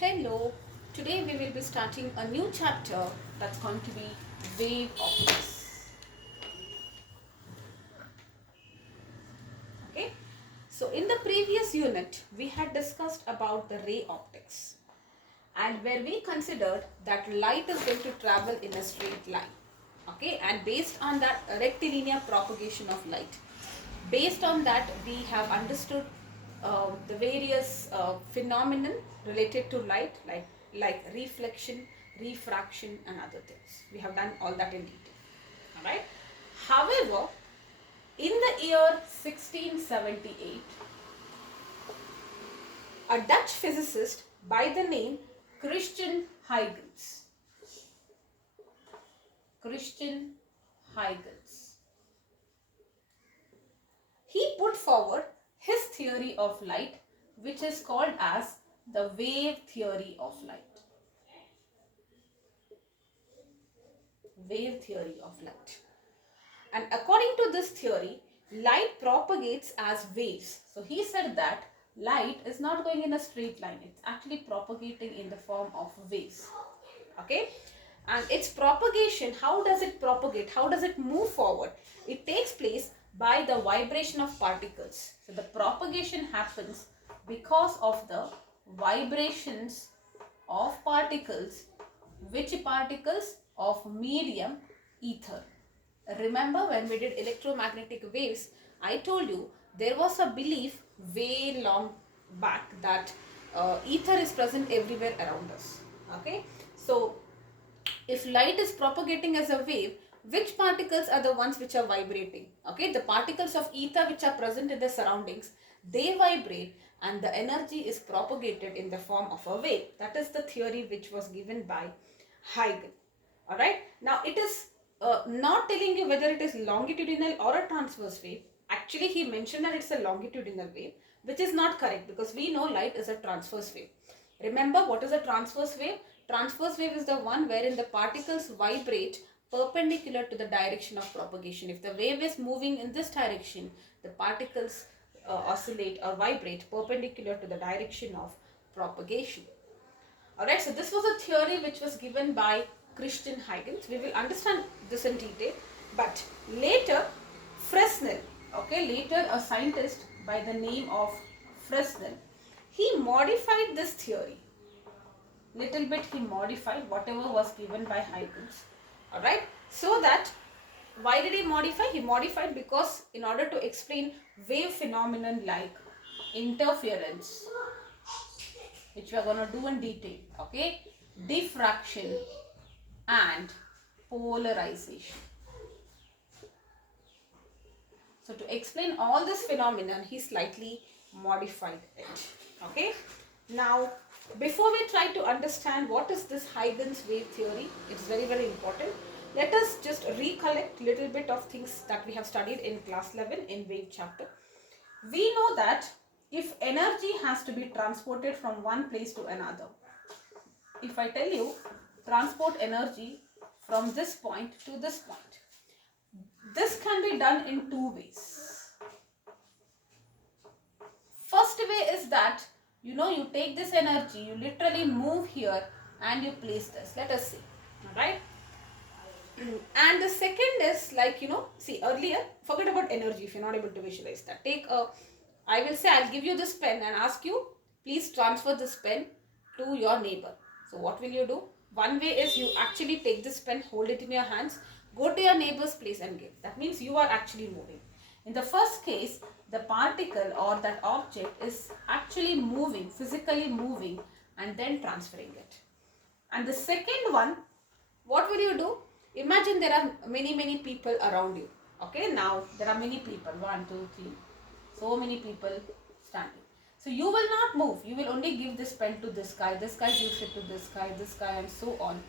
Hello, today we will be starting a new chapter that's going to be wave optics. Okay, so in the previous unit we had discussed about the ray optics and where we considered that light is going to travel in a straight line. Okay, and based on that rectilinear propagation of light, based on that we have understood the various phenomenon related to light like reflection, refraction and other things. We have done all that in detail. Alright. However, in the year 1678, a Dutch physicist by the name Christian Huygens. Christian Huygens. He put forward his theory of light, which is called as the wave theory of light. Wave theory of light. And according to this theory, light propagates as waves. So he said that light is not going in a straight line. It's actually propagating in the form of waves. Okay? And its propagation, how does it propagate? How does it move forward? It takes place by the vibration of particles. So the propagation happens because of the vibrations of particles. Which particles? Of medium ether. Remember when we did electromagnetic waves, I told you there was a belief way long back that ether is present everywhere around us. Okay, so if light is propagating as a wave, which particles are the ones which are vibrating? Okay, the particles of ether which are present in the surroundings, they vibrate and the energy is propagated in the form of a wave. That is the theory which was given by Huygen. Alright, now it is not telling you whether it is longitudinal or a transverse wave. Actually, he mentioned that it's a longitudinal wave, which is not correct because we know light is a transverse wave. Remember what is a transverse wave? Transverse wave is the one wherein the particles vibrate perpendicular to the direction of propagation. If the wave is moving in this direction, the particles oscillate or vibrate perpendicular to the direction of propagation. Alright, so this was a theory which was given by Christian Huygens. We will understand this in detail. But later, Fresnel, later a scientist by the name of Fresnel, he modified this theory. Little bit he modified whatever was given by Huygens. Alright, so that why did he modify? He modified because in order to explain wave phenomenon like interference, which we are going to do in detail, okay, diffraction and polarization. So to explain all this phenomenon, he slightly modified it. Okay. Now, before we try to understand what is this Huygens wave theory, it's very, very important. Let us just recollect little bit of things that we have studied in class 11 in wave chapter. We know that if energy has to be transported from one place to another, if I tell you transport energy from this point to this point, this can be done in two ways. First way is that you take this energy, you literally move here and you place this. Let us see. Alright. And the second is like, see earlier, forget about energy if you're not able to visualize that. I will say I'll give you this pen and ask you, please transfer this pen to your neighbor. So what will you do? One way is you actually take this pen, hold it in your hands, go to your neighbor's place and give. That means you are actually moving. In the first case, the particle or that object is actually moving, physically moving and then transferring it. And the second one, what will you do? Imagine there are many people around you. Okay, now there are many people, 1, 2, 3, so many people standing. So you will not move, you will only give this pen to this guy gives it to this guy and so on,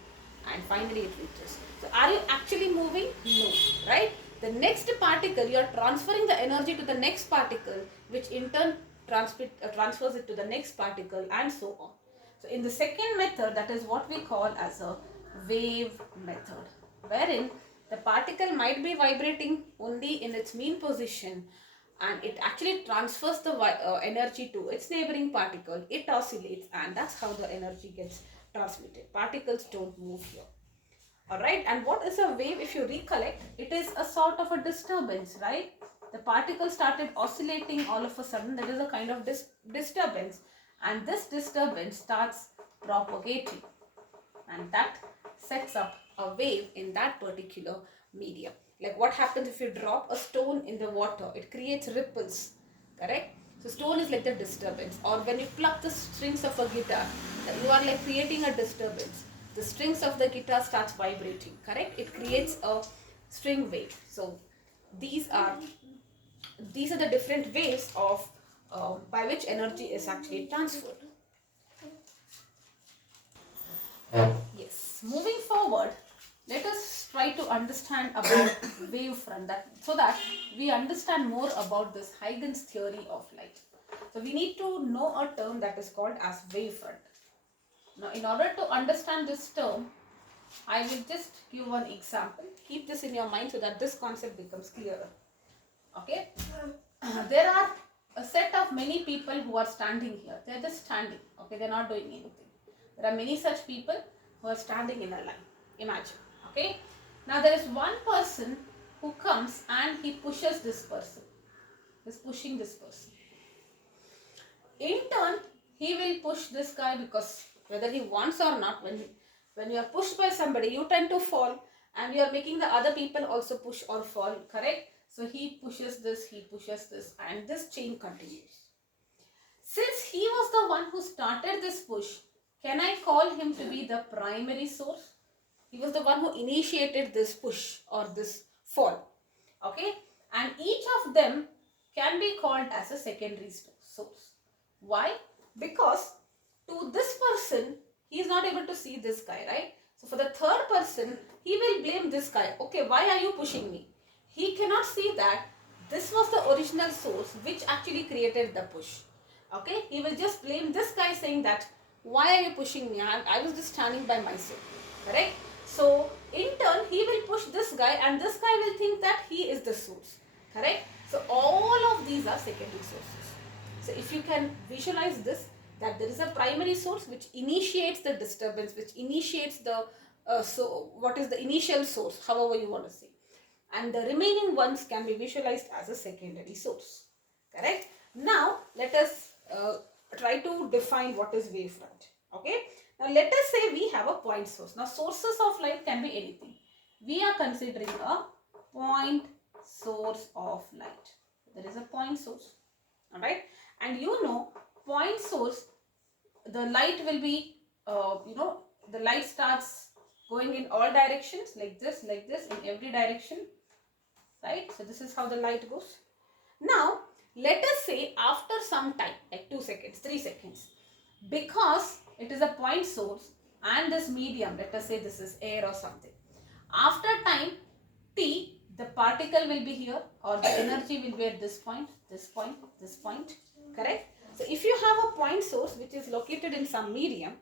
and finally it reaches. So are you actually moving? No, right? The next particle, you are transferring the energy to the next particle, which in turn transfers it to the next particle and so on. So in the second method, that is what we call as a wave method, wherein the particle might be vibrating only in its mean position and it actually transfers the energy to its neighboring particle. It oscillates, and that's how the energy gets transmitted. Particles don't move here. Alright, and what is a wave? If you recollect, it is a sort of a disturbance, right? The particle started oscillating all of a sudden. That is a kind of disturbance, and this disturbance starts propagating, and that sets up a wave in that particular medium. Like what happens if you drop a stone in the water? It creates ripples, correct? So stone is like the disturbance. Or when you pluck the strings of a guitar, you are like creating a disturbance. The strings of the guitar starts vibrating, correct? It creates a string wave. So these are the different ways of by which energy is actually transferred. Yes. Moving forward, let us try to understand about wavefront, so that we understand more about this Huygens theory of light. So we need to know a term that is called as wavefront. Now, in order to understand this term, I will just give one example. Keep this in your mind so that this concept becomes clearer. Okay? There are a set of many people who are standing here. They are just standing. Okay? They are not doing anything. There are many such people who are standing in a line. Imagine. Okay? Now there is one person who comes and he pushes this person. He's pushing this person. In turn, he will push this guy, because whether he wants or not, when you are pushed by somebody, you tend to fall, and you are making the other people also push or fall, correct? So he pushes this, and this chain continues. Since he was the one who started this push, can I call him to be the primary source? He was the one who initiated this push or this fall. Okay? And each of them can be called as a secondary source. Why? Because to this person, he is not able to see this guy, right? So for the third person, he will blame this guy. Okay, why are you pushing me? He cannot see that this was the original source which actually created the push. Okay, he will just blame this guy, saying that why are you pushing me? I was just standing by myself, correct? So in turn, he will push this guy, and this guy will think that he is the source, correct? So all of these are secondary sources. So if you can visualize this, that there is a primary source which initiates the disturbance, which initiates the so what is the initial source, however you want to say, and the remaining ones can be visualized as a secondary source, correct? Now let us try to define what is wavefront. Okay, now let us say we have a point source. Now sources of light can be anything. We are considering a point source of light. There is a point source, alright, and you know, point source, the light will be the light starts going in all directions, like this, in every direction, right? So this is how the light goes. Now let us say after some time, like 2 seconds, 3 seconds, because it is a point source and this medium, let us say this is air or something, after time t, the particle will be here, or the energy will be at this point, correct? So if you have a point source which is located in some medium,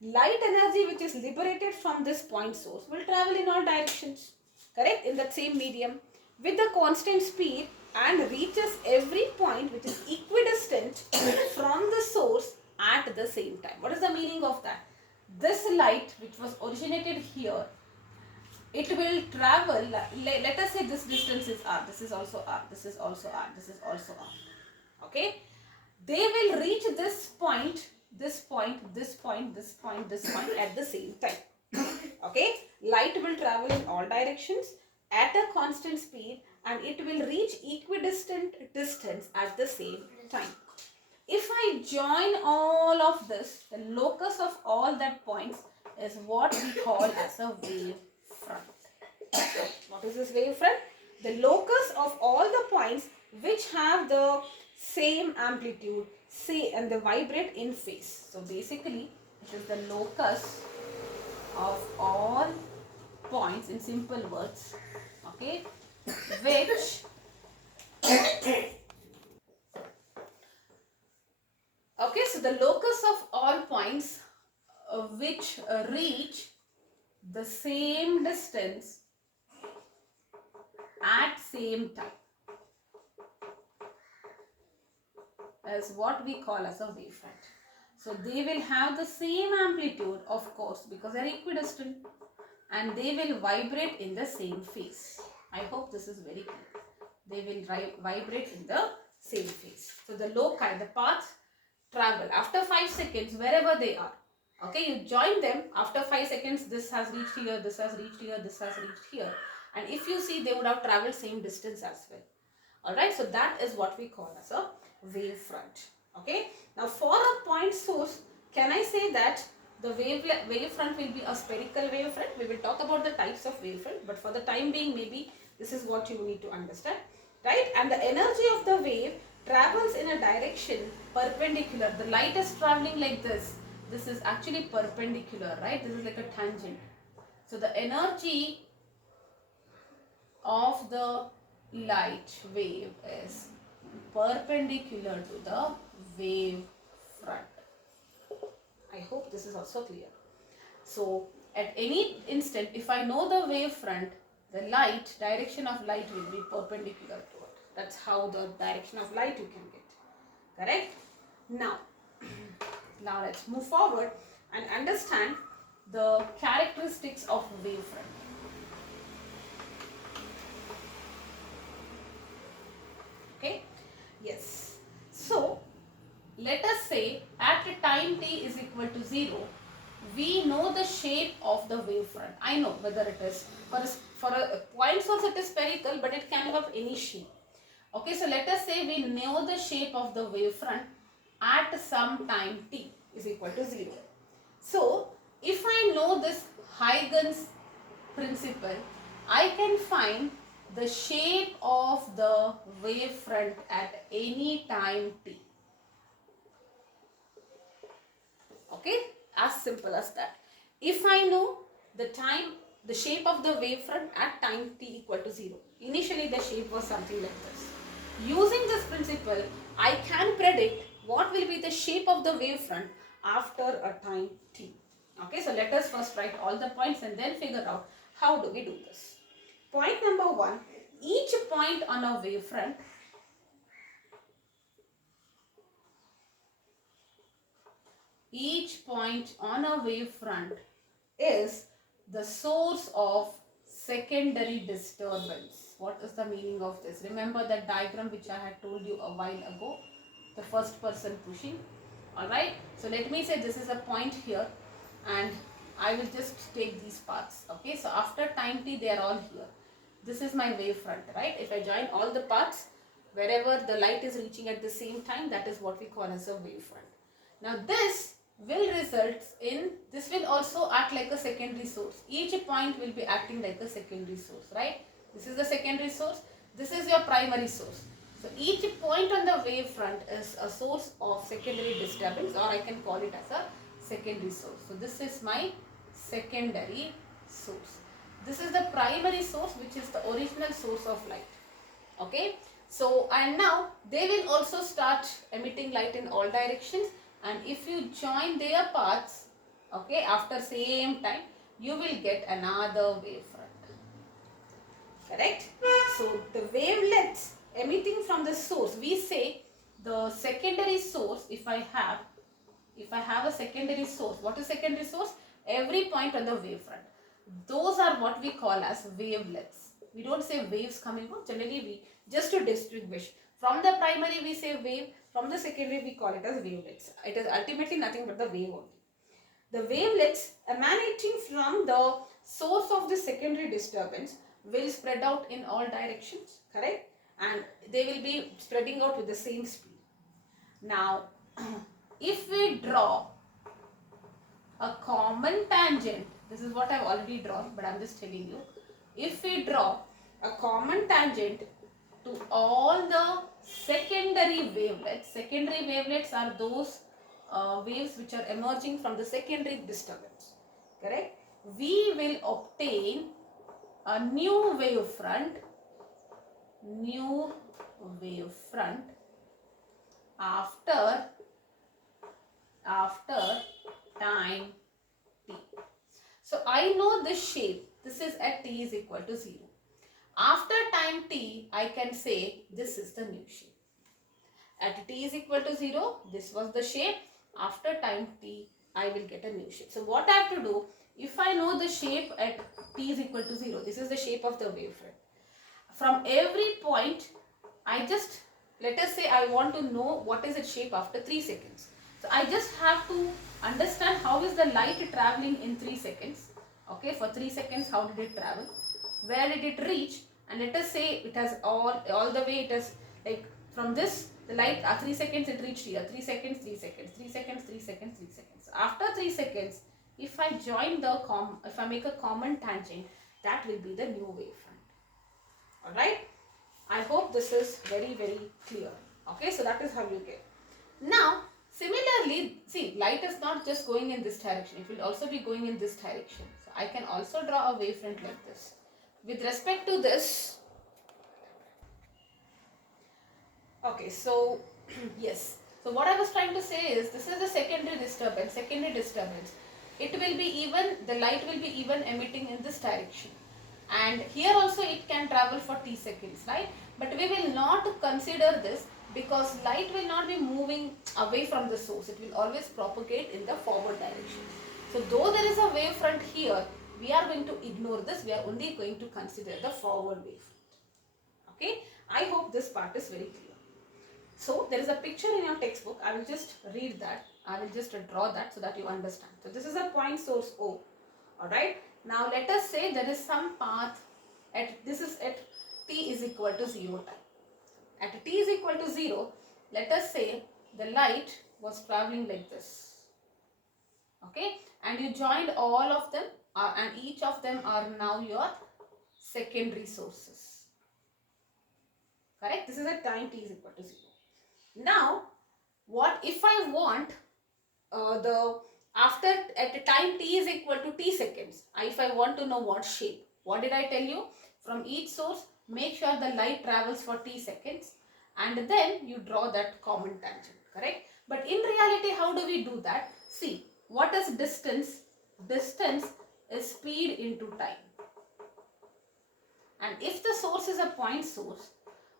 light energy which is liberated from this point source will travel in all directions, correct, in that same medium with a constant speed, and reaches every point which is equidistant from the source at the same time. What is the meaning of that? This light which was originated here, it will travel, let us say this distance is r, this is also r, this is also r, this is also r. Okay, they will reach this point, this point at the same time. Okay, light will travel in all directions at a constant speed, and it will reach equidistant distance at the same time. If I join all of this, the locus of all that points is what we call as a wavefront. What is this wavefront? The locus of all the points which have the same amplitude, and they vibrate in phase. So basically, it is the locus of all points, in simple words, okay, which okay, so the locus of all points which reach the same distance at same time. is what we call as a wavefront. So they will have the same amplitude, of course, because they are equidistant, and they will vibrate in the same phase. I hope this is very clear. They will vibrate in the same phase. So the loci, the paths travel after 5 seconds wherever they are. Okay, you join them after 5 seconds. This has reached here, this has reached here, this has reached here. And if you see, they would have traveled same distance as well. Alright, so that is what we call as a wavefront. Okay, now for a point source, can I say that the wavefront will be a spherical wavefront? We will talk about the types of wavefront, but for the time being, maybe this is what you need to understand, right? And the energy of the wave travels in a direction perpendicular. The light is traveling like this. This is actually perpendicular, right? This is like a tangent. So the energy of the light wave is perpendicular to the wave front. I hope this is also clear. So at any instant, if I know the wave front, the light, direction of light will be perpendicular to it. That's how the direction of light you can get. Correct? Now let's move forward and understand the characteristics of wavefront. Okay? Yes. So let us say at a time t is equal to 0, we know the shape of the wavefront. I know whether it is for a point source it is spherical, but it can have any shape. Okay, so let us say we know the shape of the wavefront at some time t is equal to 0. So if I know this Huygen's principle, I can find the shape of the wavefront at any time t. Okay, as simple as that. If I know the shape of the wavefront at time t equal to 0. Initially the shape was something like this. Using this principle, I can predict what will be the shape of the wavefront after a time t. Okay, so let us first write all the points and then figure out how do we do this. Point number 1, each point on a wavefront is the source of secondary disturbance. What is the meaning of this? Remember that diagram which I had told you a while ago, the first person pushing. Alright, so let me say this is a point here and I will just take these paths. Okay, so after time t they are all here. This is my wavefront, right? If I join all the paths wherever the light is reaching at the same time, that is what we call as a wavefront. Now this will also act like a secondary source. Each point will be acting like a secondary source, right? This is the secondary source, this is your primary source. So each point on the wavefront is a source of secondary disturbance, or I can call it as a secondary source. So this is my secondary source. This is the primary source, which is the original source of light. Okay, so and now they will also start emitting light in all directions, and if you join their paths, okay, after same time, you will get another wavefront. Correct? So the wavelets emitting from the source, we say the secondary source, if I have a secondary source, what is secondary source? Every point on the wavefront. Those are what we call as wavelets. We don't say waves coming out. Generally, we just to distinguish. From the primary, we say wave. From the secondary, we call it as wavelets. It is ultimately nothing but the wave only. The wavelets emanating from the source of the secondary disturbance will spread out in all directions, correct? And they will be spreading out with the same speed. Now, if we draw a common tangent, this is what I have already drawn, but I am just telling you. If we draw a common tangent to all the secondary wavelets are those waves which are emerging from the secondary disturbance, correct? We will obtain a new wavefront after time t. So I know this shape. This is at t is equal to 0. After time t, I can say this is the new shape. at t is equal to 0, this was the shape. After time t, I will get a new shape. So what I have to do, if I know the shape at t is equal to 0, this is the shape of the wavefront. From every point, I just, let us say I want to know what is its shape after 3 seconds. So I just have to understand how is the light traveling in 3 seconds. Okay, for 3 seconds, how did it travel? Where did it reach? And let us say it has all the way, it has like from this, the light 3 seconds it reached here, 3 seconds, 3 seconds, 3 seconds, 3 seconds, 3 seconds. After 3 seconds, if I join the if I make a common tangent, that will be the new wavefront. Alright, I hope this is very clear. Okay, so that is how you get. Now similarly, see, light is not just going in this direction, it will also be going in this direction. So I can also draw a wavefront like this. With respect to this, okay, so yes, so what I was trying to say is, this is the secondary disturbance. It will be even, the light will be even emitting in this direction. And here also it can travel for t seconds, right? But we will not consider this because light will not be moving away from the source. It will always propagate in the forward direction. So though there is a wavefront here, we are going to ignore this. We are only going to consider the forward wavefront. Okay, I hope this part is very clear. So there is a picture in your textbook. I will just read that. I will just draw that so that you understand. So this is a point source O. Alright. Now let us say there is some path this is at t is equal to 0 time. At t is equal to 0, let us say the light was traveling like this. Okay. And you joined all of them and each of them are now your secondary sources. Correct? This is at time t is equal to 0. Now, what if I want after at a time t is equal to t seconds, if I want to know what shape, what did I tell you? From each source, make sure the light travels for t seconds and then you draw that common tangent, correct? But in reality, how do we do that? See, what is distance? Distance is speed into time. And if the source is a point source,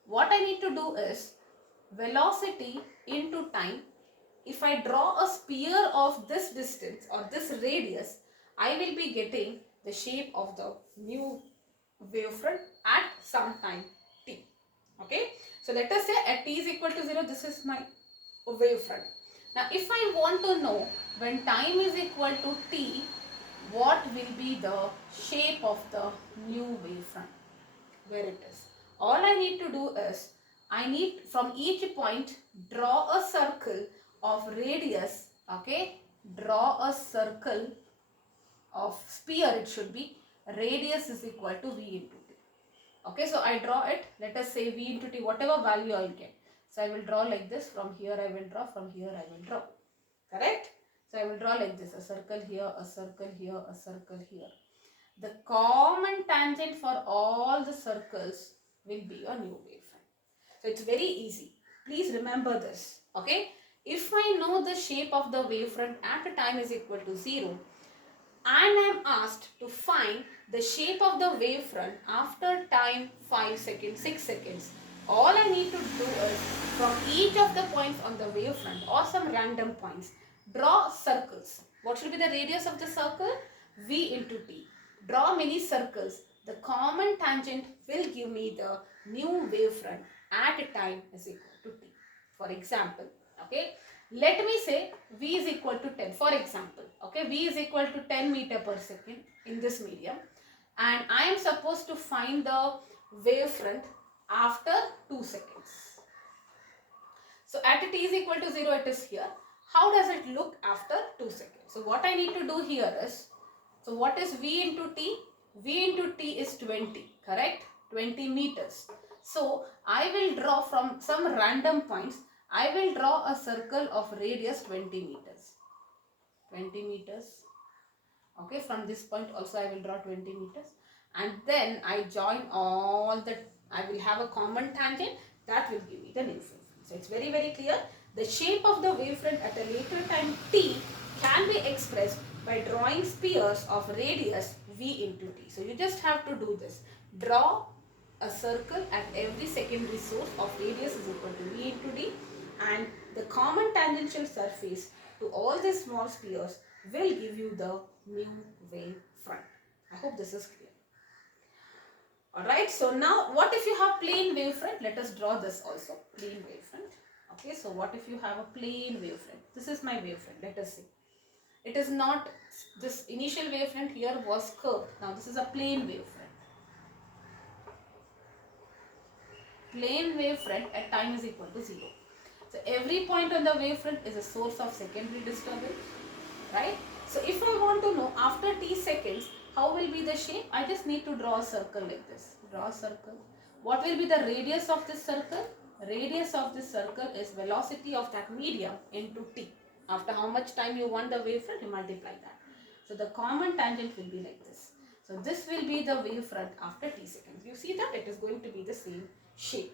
what I need to do is velocity into time. If I draw a sphere of this distance or this radius, I will be getting the shape of the new wavefront at some time t. Okay, so let us say at t is equal to 0, this is my wavefront. Now if I want to know when time is equal to t, what will be the shape of the new wavefront, where it is. All I need to do is, I need from each point draw a circle of radius, okay, draw a circle of sphere, it should be, radius is equal to v into t. Okay, so I draw it, let us say v into t, whatever value I will get. So I will draw like this, from here I will draw, from here I will draw, correct? So I will draw like this, a circle here, a circle here, a circle here. The common tangent for all the circles will be your new wavefront. So it's very easy. Please remember this. Okay. If I know the shape of the wavefront at a time is equal to 0 and I am asked to find the shape of the wavefront after time 5 seconds, 6 seconds, all I need to do is from each of the points on the wavefront or some random points, draw circles. What should be the radius of the circle? V into t. Draw many circles. The common tangent will give me the new wavefront at a time is equal to t. For example, okay, let me say v is equal to 10. For example, okay, v is equal to 10 meter per second in this medium, and I am supposed to find the wavefront after 2 seconds. So at t is equal to 0, it is here. How does it look after 2 seconds? So what I need to do here is, so what is v into t? V into t is 20, correct? 20 meters. So I will draw from some random points, I will draw a circle of radius 20 meters. 20 meters. Okay, from this point also I will draw 20 meters. And then I join all the, I will have a common tangent that will give me the new wavefront. So it's very clear. The shape of the wavefront at a later time t can be expressed by drawing spheres of radius v into t. So you just have to do this. Draw a circle at every secondary source of radius is equal to v into t and the common tangential surface to all these small spheres will give you the new wave front. I hope this is clear. Alright, so now what if you have plane wavefront? Let us draw this also, plane wavefront. Okay, so what if you have a plane wavefront? This is my wavefront, let us see. It is not, this initial wavefront here was curved. Now this is a plane wavefront. Plane wavefront at time is equal to 0. So every point on the wavefront is a source of secondary disturbance, right? So if I want to know after t seconds, how will be the shape? I just need to draw a circle like this. Draw a circle. What will be the radius of this circle? Radius of this circle is velocity of that medium into t. After how much time you want the wavefront, you multiply that. So the common tangent will be like this. So this will be the wavefront after t seconds. You see that it is going to be the same shape.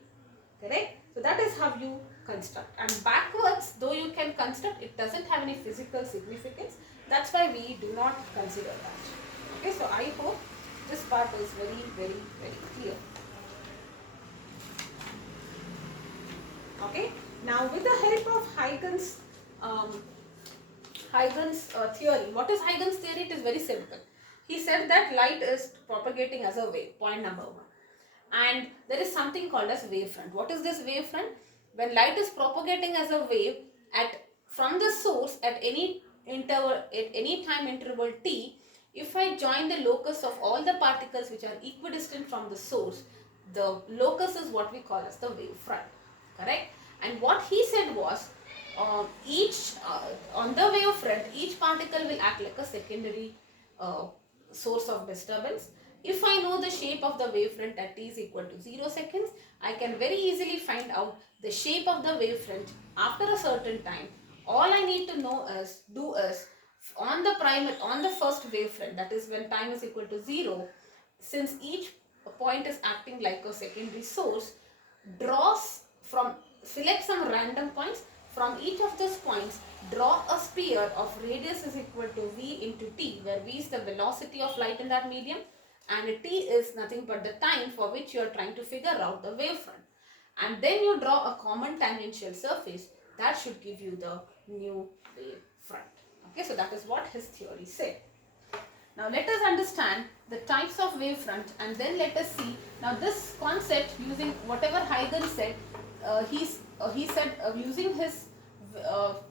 Correct? So that is how you construct. And backwards, though you can construct, it doesn't have any physical significance. That's why we do not consider that. Okay, so I hope this part is very, very, very clear. Okay, now with the help of Huygen's theory, what is Huygen's theory? It is very simple. He said that light is propagating as a wave, point number 1. And there is something called as wavefront. What is this wavefront? When light is propagating as a wave from the source at any time interval t, if I join the locus of all the particles which are equidistant from the source, the locus is what we call as the wavefront. Correct? And what he said was, on the wavefront, each particle will act like a secondary source of disturbance. If I know the shape of the wavefront at t is equal to 0 seconds, I can very easily find out the shape of the wavefront after a certain time. All I need to do is on the first wavefront, that is when time is equal to 0, since each point is acting like a secondary source, select some random points. From each of those points, draw a sphere of radius is equal to v into t, where v is the velocity of light in that medium and t is nothing but the time for which you are trying to figure out the wavefront. And then you draw a common tangential surface that should give you the new wavefront. Okay, so that is what his theory said. Now let us understand the types of wavefront, and then let us see. Now this concept, using whatever Huygen said, he said using his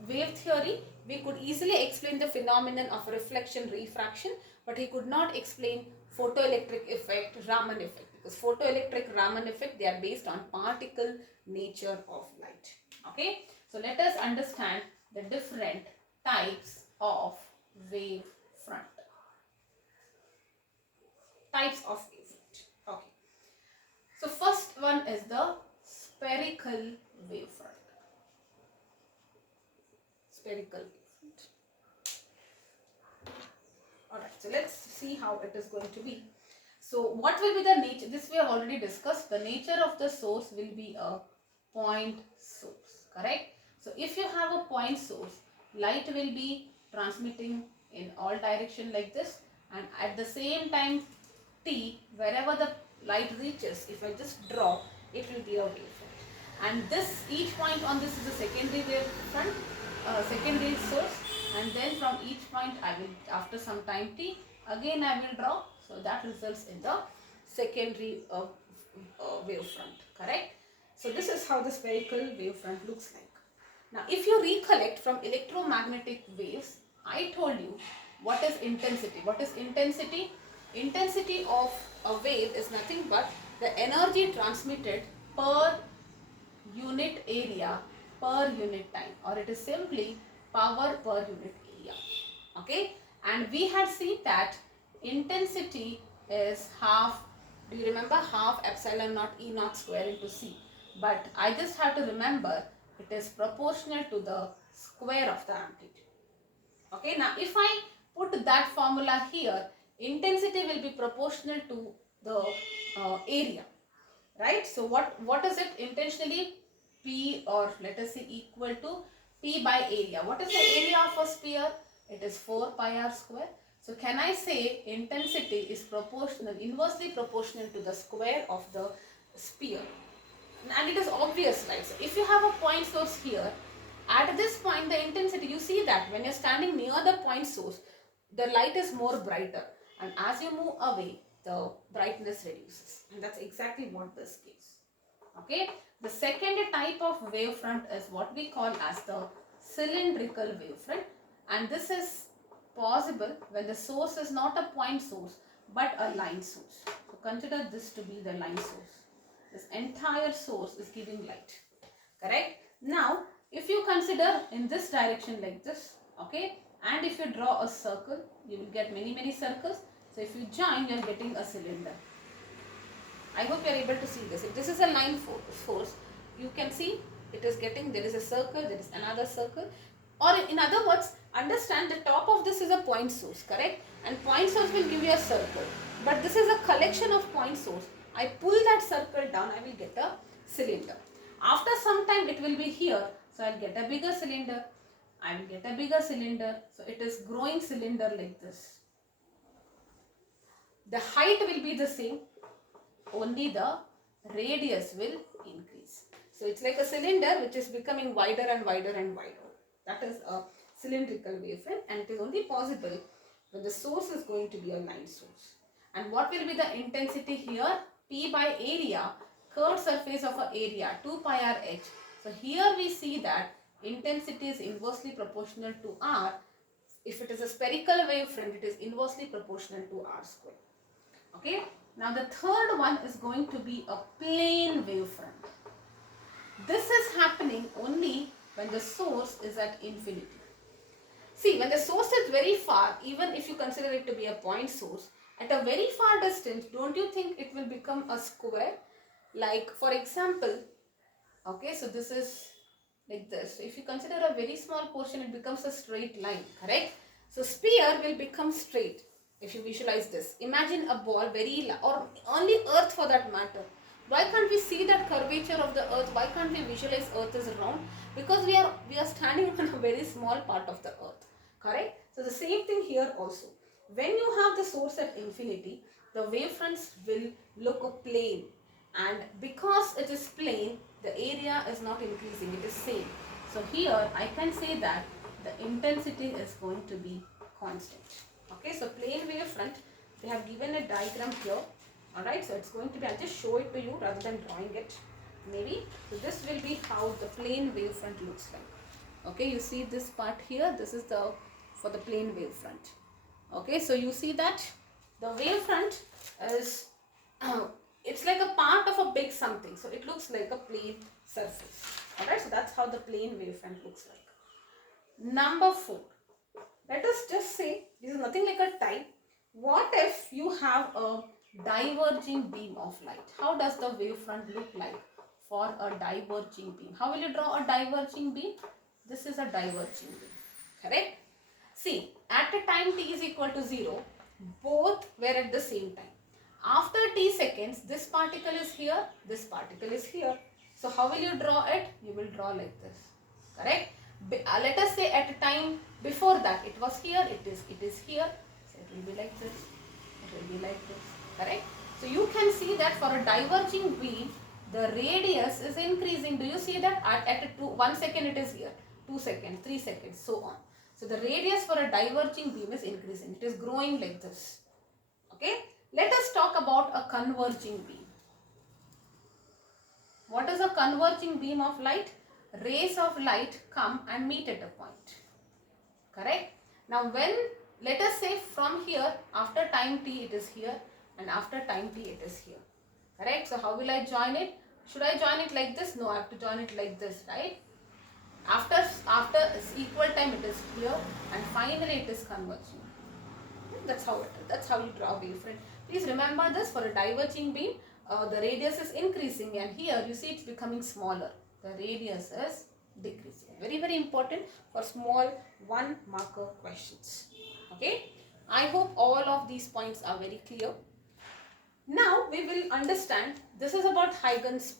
wave theory, we could easily explain the phenomenon of reflection, refraction, but he could not explain photoelectric effect, Raman effect, because photoelectric, Raman effect, they are based on particle nature of light. Okay, so let us understand the different types of wavefront. Types of wavefront. Okay, so first one is the spherical wavefront. Spherical wavefront. Alright, so let's see how it is going to be. So what will be the nature? This we have already discussed. The nature of the source will be a point source. Correct? So if you have a point source, light will be transmitting in all direction like this, and at the same time t, wherever the light reaches, if I just draw, it will be a wavefront. And this, each point on this is a secondary wavefront, secondary source, and then from each point I will, after some time t, again I will draw. So that results in the secondary wavefront. Correct? So this is how the spherical wavefront looks like. Now if you recollect from electromagnetic waves, I told you what is intensity. What is intensity? Intensity of a wave is nothing but the energy transmitted per unit area per unit time, or it is simply power per unit area. Okay, and we had seen that intensity is half, do you remember, half epsilon naught E naught square into C, but I just have to remember it is proportional to the square of the amplitude. Okay, now if I put that formula here, intensity will be proportional to the area, right? So what is it intentionally? P, or let us say equal to P by area. What is the area of a sphere? It is 4 pi r square. So can I say intensity is proportional, inversely proportional to the square of the sphere? and it is obvious, right? So if you have a point source here, at this point the intensity, you see that when you're standing near the point source, the light is more brighter, and as you move away, the brightness reduces, and that's exactly what this gives. Okay, the second type of wavefront is what we call as the cylindrical wavefront, and this is possible when the source is not a point source but a line source. So consider this to be the line source. This entire source is giving light, correct? Now if you consider in this direction like this, okay, and if you draw a circle, you will get many circles. So if you join, you are getting a cylinder. I hope you are able to see this. If this is a line force, you can see it is getting, there is a circle, there is another circle, or in other words, understand the top of this is a point source, correct? And point source will give you a circle, but this is a collection of point source. I pull that circle down, I will get a cylinder. After some time it will be here, so I will get a bigger cylinder, I will get a bigger cylinder. So it is growing cylinder like this. The height will be the same, only the radius will increase. So it's like a cylinder which is becoming wider and wider and wider. That is a cylindrical wavefront, and it is only possible when the source is going to be a line source. And what will be the intensity here? P by area, curved surface of an area, 2 pi r h. So here we see that intensity is inversely proportional to r. If it is a spherical wavefront, it is inversely proportional to r square. Okay. Now the third one is going to be a plane wavefront. This is happening only when the source is at infinity. See, when the source is very far, even if you consider it to be a point source, at a very far distance, don't you think it will become a square? Like for example, okay, so this is like this. So if you consider a very small portion, it becomes a straight line, correct? So sphere will become straight. If you visualize this, imagine a ball very or only earth for that matter. Why can't we see that curvature of the earth? Why can't we visualize earth is round? Because we are standing on a very small part of the earth, correct? So the same thing here also. When you have the source at infinity, the wavefronts will look a plane, and because it is plane, the area is not increasing, it is same. So here I can say that the intensity is going to be constant. Okay, so plane wavefront, they have given a diagram here. Alright, so it's going to be, I'll just show it to you rather than drawing it maybe. So this will be how the plane wavefront looks like. Okay, you see this part here, this is the for the plane wavefront. Okay, so you see that the wavefront is it's like a part of a big something, so it looks like a plane surface. Alright, so that's how the plane wavefront looks like. Number 4. Let us just say this is nothing like a tie. What if you have a diverging beam of light? How does the wavefront look like for a diverging beam? How will you draw a diverging beam? This is a diverging beam, correct? See, at a time t is equal to 0, both were at the same time. After t seconds, this particle is here, this particle is here. So how will you draw it? You will draw like this, correct? Let us say at a time before that it was here, it is here, so it will be like this, it will be like this, correct? So you can see that for a diverging beam, the radius is increasing. Do you see that? At 1 second it is here, 2 seconds, 3 seconds, so on. So the radius for a diverging beam is increasing, it is growing like this. Okay, let us talk about a converging beam. What is a converging beam of light? Rays of light come and meet at a point, correct? Now when, let us say from here, after time t it is here, and after time t it is here, correct? So how will I join it? Should I join it like this? No, I have to join it like this, right? After equal time it is here, and finally it is converging. That's how you draw a wavefront. Please remember this, for a diverging beam, the radius is increasing, and here you see it's becoming smaller. The radius is decreasing. Very important for small 1 marker questions. Okay, I hope all of these points are very clear. Now we will understand, this is about Huygen's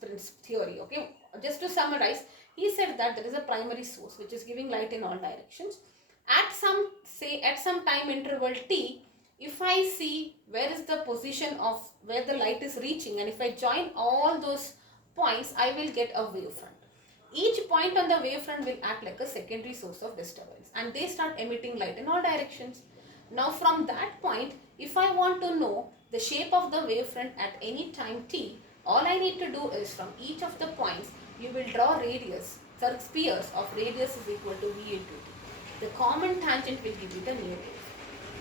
theory. Okay, just to summarize, he said that there is a primary source which is giving light in all directions. At some time interval t, if I see where is the position of where the light is reaching, and if I join all those points, I will get a wavefront. Each point on the wavefront will act like a secondary source of disturbance, and they start emitting light in all directions. Now from that point, if I want to know the shape of the wavefront at any time t, all I need to do is from each of the points, you will draw radius, spheres of radius is equal to v into t. The common tangent will give you the near wave.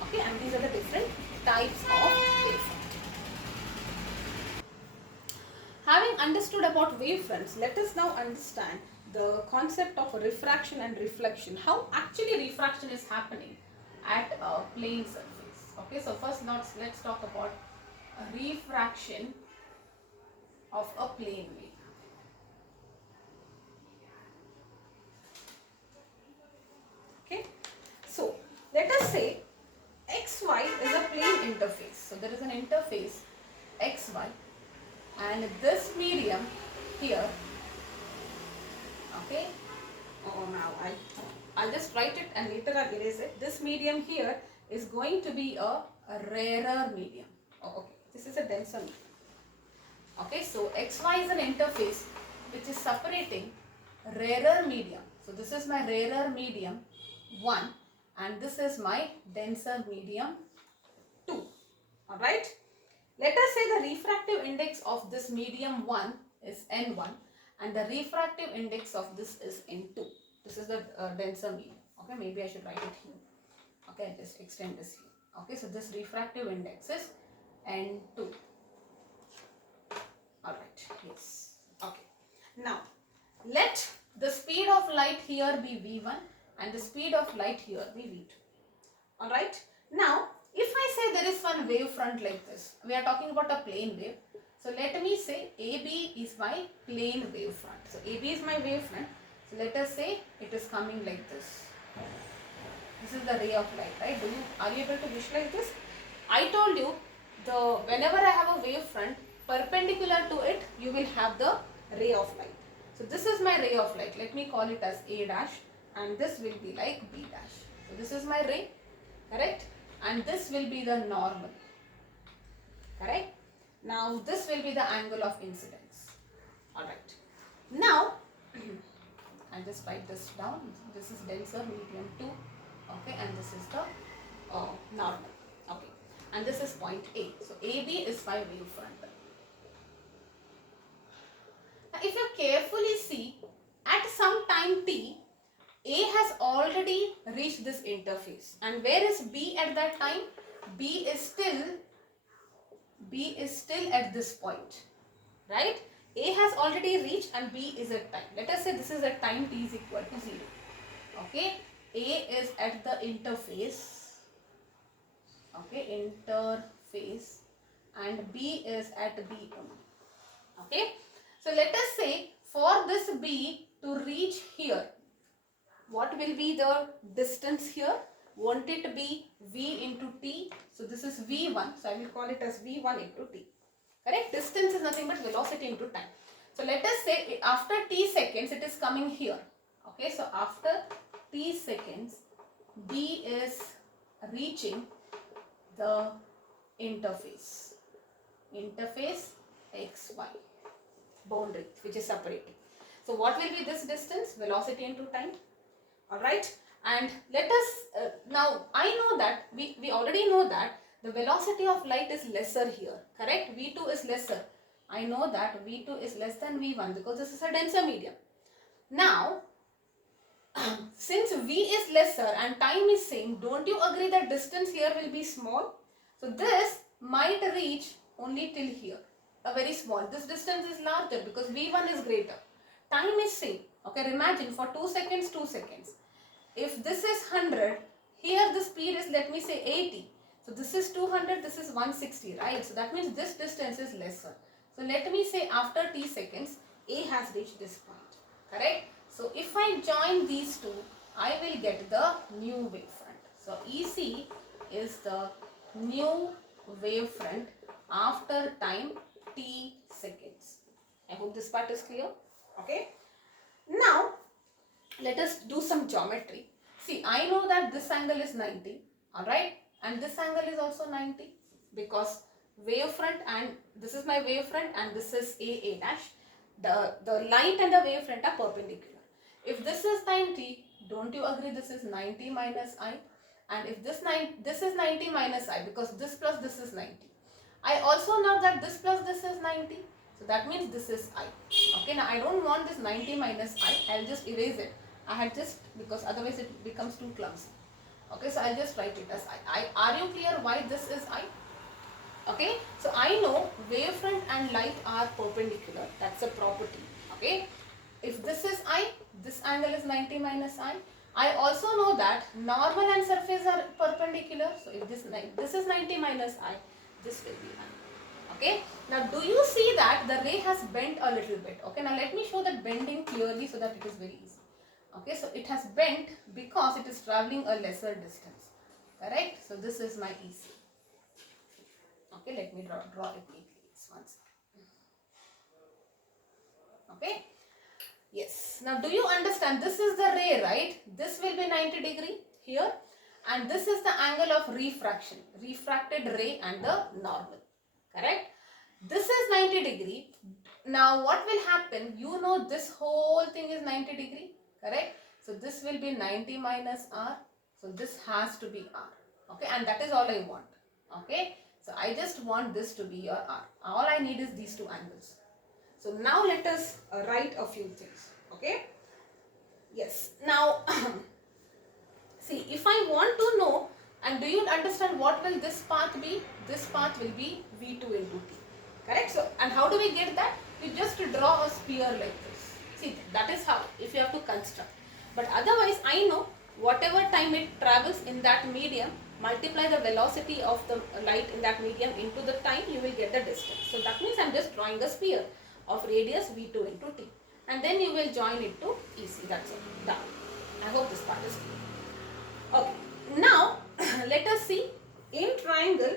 Okay, and these are the different types of wavefront. Having understood about wavefronts, let us now understand the concept of refraction and reflection. How actually refraction is happening at a plane surface. Okay, so first let's talk about a refraction of a plane wave. Okay, so let us say xy is a plane interface. So there is an interface xy, and this medium here, okay, now I'll just write it and later I'll erase it. This medium here is going to be a rarer medium. Oh, okay, this is a denser medium. Okay, so xy is an interface which is separating rarer medium. So this is my rarer medium 1 and this is my denser medium 2. Alright. Let us say the refractive index of this medium 1 is n1 and the refractive index of this is n2. This is the denser medium. Okay, maybe I should write it here. Okay, I'll just extend this here. Okay, so this refractive index is n2. Alright, yes. Okay. Now, let the speed of light here be v1 and the speed of light here be v2. Alright. Now, if I say there is one wavefront like this, we are talking about a plane wave. So let me say AB is my plane wavefront. So AB is my wavefront. So let us say it is coming like this. This is the ray of light, right? Are you able to visualize this? I told you whenever I have a wavefront perpendicular to it, you will have the ray of light. So this is my ray of light. Let me call it as A dash and this will be like B dash. So this is my ray, correct? And this will be the normal, correct? Now this will be the angle of incidence. Alright. Now, I'll just write this down. This is denser medium 2, okay, and this is the normal, okay. And this is point A. So AB is my wavefront. Now if you carefully see, at some time t, A has already reached this interface. And where is B at that time? B is still at this point, right? A has already reached and B is at time. Let us say this is at time t is equal to 0. Okay, A is at the interface, okay, interface, and B is at B only. Okay, so let us say for this B to reach here, what will be the distance here? Won't it be V into T? So this is V1. So I will call it as V1 into T. Correct? Distance is nothing but velocity into time. So let us say after T seconds it is coming here. Okay, so after T seconds B is reaching the interface. Interface XY boundary which is separating. So what will be this distance? Velocity into time. Alright, and let us now I know that we already know that the velocity of light is lesser here, correct? V2 is lesser. I know that V2 is less than V1 because this is a denser medium. Now since V is lesser and time is same, don't you agree that distance here will be small? So this might reach only till here, a very small. This distance is larger because V1 is greater. Time is same. Okay, imagine for 2 seconds, 2 seconds. If this is 100, here the speed is, let me say, 80. So this is 200, this is 160, right? So that means this distance is lesser. So let me say after t seconds, A has reached this point, correct? So if I join these two, I will get the new wavefront. So EC is the new wavefront after time t seconds. I hope this part is clear. Okay. Now, let us do some geometry. See, I know that this angle is 90, alright, and this angle is also 90 because wavefront, and this is my wavefront and this is A dash, the light and the wavefront are perpendicular. If this is 90, don't you agree this is 90 minus I? And if this is 90 minus I, because this plus this is 90. I also know that this plus this is 90. So that means this is I. Okay, now I don't want this 90 minus I. I'll just erase it. I had just, because otherwise it becomes too clumsy. Okay, so I'll just write it as I. Are you clear why this is I? Okay, so I know wavefront and light are perpendicular. That's a property. Okay, if this is I, this angle is 90 minus I. I also know that normal and surface are perpendicular. So if this is 90 minus I, this will be I. Okay, now do you see that the ray has bent a little bit? Okay, now let me show that bending clearly so that it is very easy. Okay, so it has bent because it is traveling a lesser distance. Correct? So this is my EC. Okay, let me draw it neatly. Once. Okay. Yes. Now, do you understand? This is the ray, right? This will be 90 degree here, and this is the angle of refraction, refracted ray and the normal. Correct? This is 90 degree. Now, what will happen? You know this whole thing is 90 degree. Correct? So this will be 90 minus R. So this has to be R. Okay, and that is all I want. Okay. So I just want this to be your R. All I need is these two angles. So now let us write a few things. Okay. Yes. Now, see, if I want to know, and do you understand what will this path be? This path will be V2 into T. Correct? So, and how do we get that? You just draw a sphere like this. See, that is how, if you have to construct. But otherwise, I know whatever time it travels in that medium, multiply the velocity of the light in that medium into the time, you will get the distance. So that means I am just drawing a sphere of radius V2 into T. And then you will join it to EC. That's it. Done. I hope this part is clear. Okay. Now, let us see in triangle.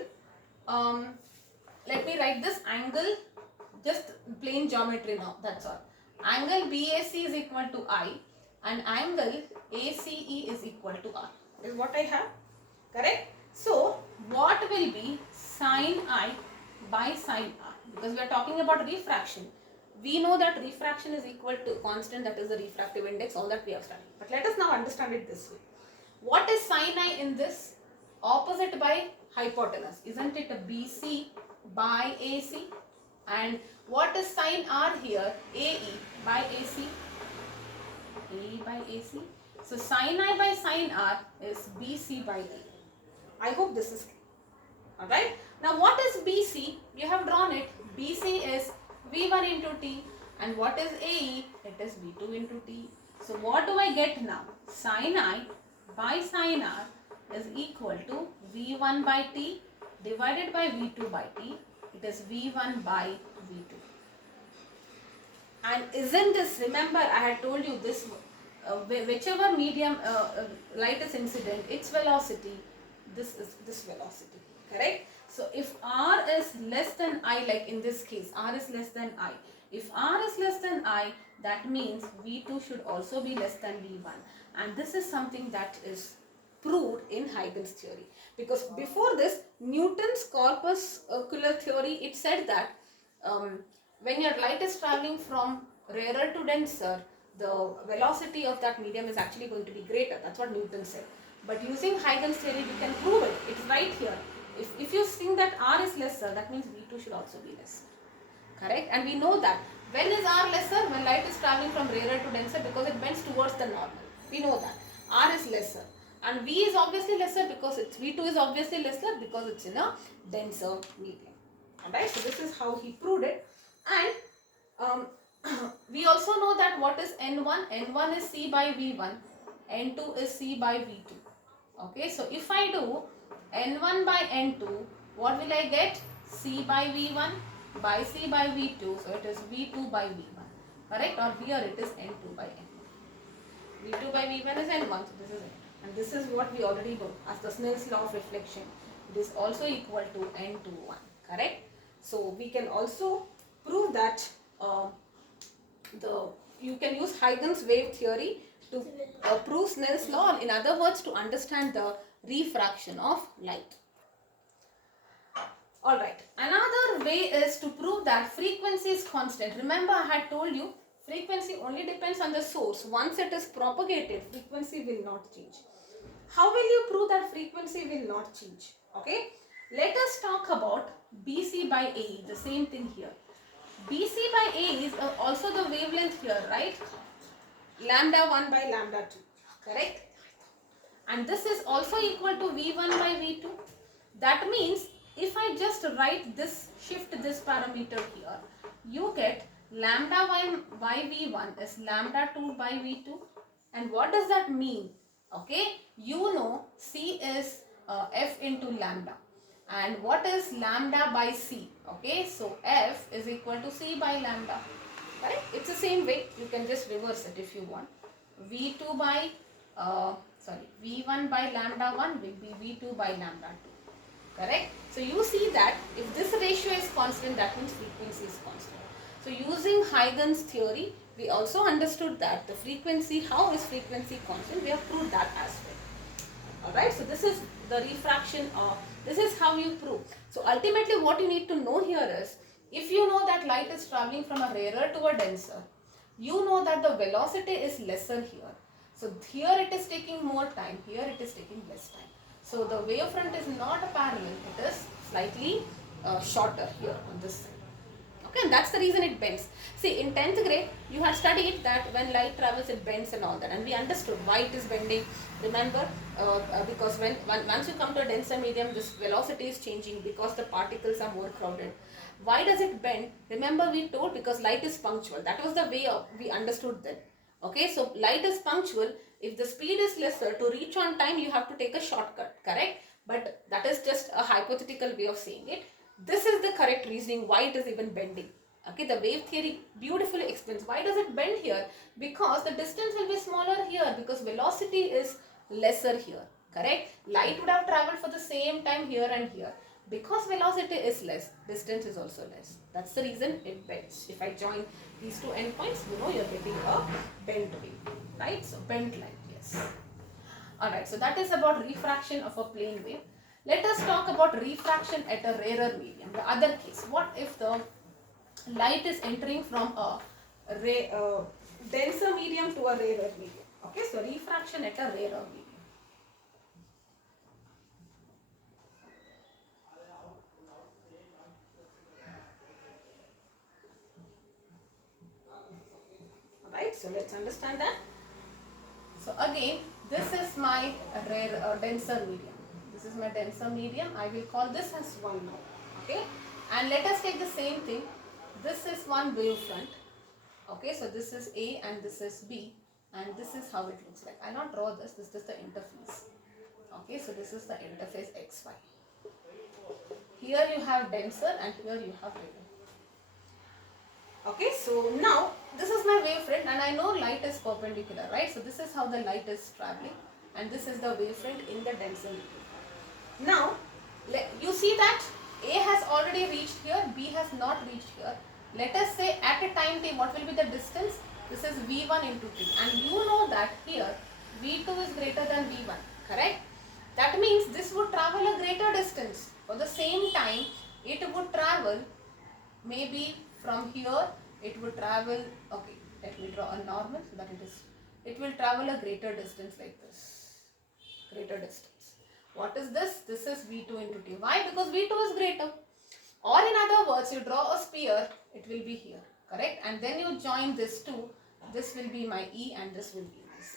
Let me write this angle, just plain geometry now. That's all. Angle BAC is equal to I and angle ACE is equal to R. Is what I have. Correct? So, what will be sine I by sine R? Because we are talking about refraction. We know that refraction is equal to constant, that is the refractive index, all that we have studied. But let us now understand it this way. What is sine I in this? Opposite by hypotenuse. Isn't it a BC by AC? And what is sine R here? AE by AC. AE by AC. So, sine I by sine R is BC by AE. I hope this is clear. Alright. Now what is BC? You have drawn it. BC is V1 into T. And what is AE? It is V2 into T. So what do I get now? Sin I by sin R is equal to V1 by T divided by V2 by T. It is V1 by V2. And isn't this, remember I had told you this, whichever medium light is incident, its velocity, this is this velocity, correct? So if R is less than I, like in this case, R is less than I. If R is less than I, that means V2 should also be less than V1. And this is something that is proved in Huygen's theory. Because before this, Newton's corpuscular theory, it said that when your light is traveling from rarer to denser, the velocity of that medium is actually going to be greater. That's what Newton said. But using Huygen's theory, we can prove it. It's right here. If you think that R is lesser, that means V2 should also be lesser. Correct? And we know that. When is R lesser? When light is traveling from rarer to denser, because it bends towards the normal. We know that. R is lesser. And V is obviously lesser because it's V2 is obviously lesser because it's in a denser medium. Alright, so this is how he proved it. And we also know that what is N1? N1 is C by V1. N2 is C by V2. Okay, so if I do N1 by N2, what will I get? C by V1 by C by V2. So it is V2 by V1. Correct? Or here it is N2 by N1. V2 by V1 is N1. So this is it. And this is what we already know as the Snell's law of reflection. It is also equal to N21. Correct? So we can also prove that you can use Huygen's wave theory to prove Snell's law, in other words, to understand the refraction of light. Alright, another way is to prove that frequency is constant. Remember, I had told you frequency only depends on the source. Once it is propagated, frequency will not change. How will you prove that frequency will not change? Okay, let us talk about BC by AE, the same thing here. BC by AE is also the wavelength here, right? Lambda 1 by lambda 2, correct? And this is also equal to V1 by V2. That means if I just write this, shift this parameter here, you get lambda by V1 is lambda 2 by V2. And what does that mean? Okay, you know C is F into lambda. And what is lambda by C? Okay, so F is equal to C by lambda. Right? It's the same way. You can just reverse it if you want. V2 by V1 by lambda 1 will be V2 by lambda 2. Correct? So you see that if this ratio is constant, that means frequency is constant. So using Huygen's theory, we also understood that the frequency, how is frequency constant? We have proved that as well. Alright, so this is the refraction of, this is how you prove. So ultimately what you need to know here is, if you know that light is traveling from a rarer to a denser, you know that the velocity is lesser here. So here it is taking more time, here it is taking less time. So the wavefront is not parallel, it is slightly shorter here on this side. Okay, and that's the reason it bends. See, in 10th grade, you had studied that when light travels, it bends and all that. And we understood why it is bending. Remember, because once you come to a denser medium, this velocity is changing because the particles are more crowded. Why does it bend? Remember, we told because light is punctual. That was the way we understood then. Okay, so light is punctual. If the speed is lesser, to reach on time, you have to take a shortcut, correct? But that is just a hypothetical way of saying it. This is the correct reasoning why it is even bending. Okay, the wave theory beautifully explains why does it bend here, because the distance will be smaller here because velocity is lesser here, correct? Light would have traveled for the same time here and here. Because velocity is less, distance is also less. That's the reason it bends. If I join these two endpoints, you know you're getting a bent wave, right? So bent light, yes. Alright, so that is about refraction of a plane wave. Let us talk about refraction at a rarer medium. The other case, what if the light is entering from a denser medium to a rarer medium? Okay, so refraction at a rarer medium. Alright, so let's understand that. So again, this is my denser medium. This is my denser medium. I will call this as 1 now. Okay, and let us take the same thing. This is one wavefront. Okay, so this is A and this is B, and this is how it looks like. I'll not draw this. This is the interface. Okay, so this is the interface XY. Here you have denser and here you have rarer. Okay, so now this is my wavefront and I know light is perpendicular, right? So this is how the light is traveling and this is the wavefront in the denser medium. Now, you see that A has already reached here, B has not reached here. Let us say at a time t, what will be the distance? This is V1 into t. And you know that here V2 is greater than V1, correct? That means this would travel a greater distance. For the same time, it would travel maybe from here, it would travel, okay, let me draw a normal so that it will travel a greater distance like this, greater distance. What is this? This is V2 into t. Why? Because V2 is greater. Or in other words, you draw a sphere, it will be here, correct? And then you join this two, this will be my E and this will be this.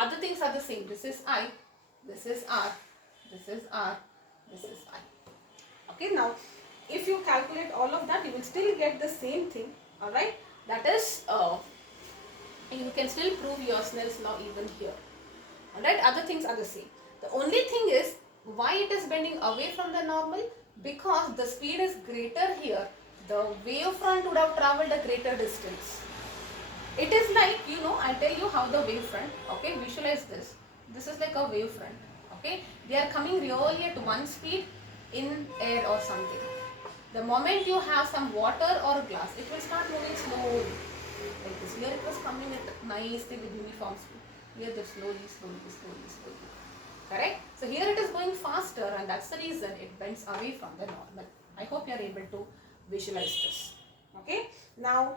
Other things are the same. This is I, this is R, this is R, this is I. Okay, now if you calculate all of that, you will still get the same thing, alright? That is, you can still prove your Snell's law even here. Alright, other things are the same. The only thing is, why it is bending away from the normal? Because the speed is greater here, the wavefront would have travelled a greater distance. It is like, you know, I'll tell you how the wavefront, okay, visualize this. This is like a wavefront, okay. They are coming really at one speed in air or something. The moment you have some water or glass, it will start moving slowly. Like this. Here it was coming at nicely with uniform speed. Here they slowly. Correct? So here it is going going faster, and that's the reason it bends away from the normal. I hope you are able to visualize this. Okay. Now,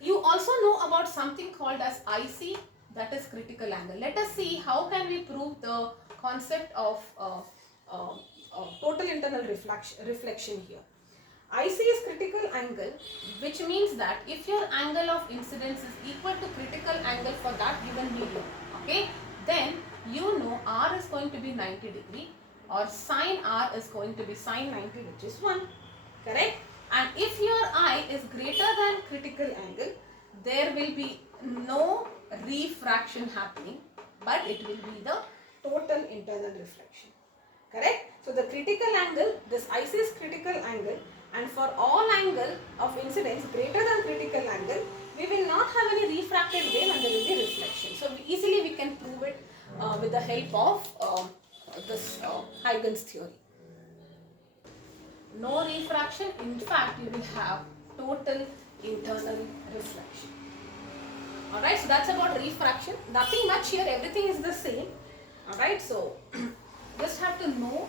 you also know about something called as IC, that is critical angle. Let us see how can we prove the concept of total internal reflection here. IC is critical angle, which means that if your angle of incidence is equal to critical angle for that given medium, okay, then you know R is going to be 90 degree or sine R is going to be sine 90, which is 1, correct? And if your I is greater than critical angle, there will be no refraction happening, but it will be the total internal reflection, correct? So the critical angle, this IC is critical angle, and for all angle of incidence greater than critical angle, we will not have any refracted wave and there will be reflection. So easily we can prove it with the help of this Huygen's theory. No refraction, in fact you will have total internal reflection. Alright, so that's about refraction. Nothing much here, everything is the same. Alright, so just have to know,